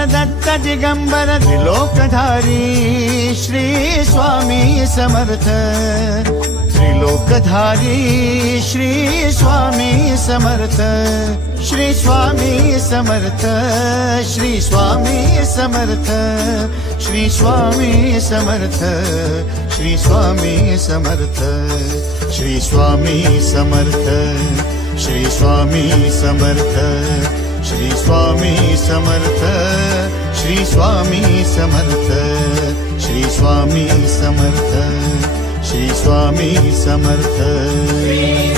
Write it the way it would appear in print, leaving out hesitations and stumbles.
Datta Digambar त्रिलोकधारी Shri Swami Samarth त्रिलोकधारी Shri Swami Samarth Shri Swami Samarth Shri Swami Samarth Shri Swami Samarth Shri Swami Samarth Shri Swami Samarth Shri Swami Samarth Shri Swami Samarth Shri Swami Samarth Shri Swami Samarth Shri Swami Samarth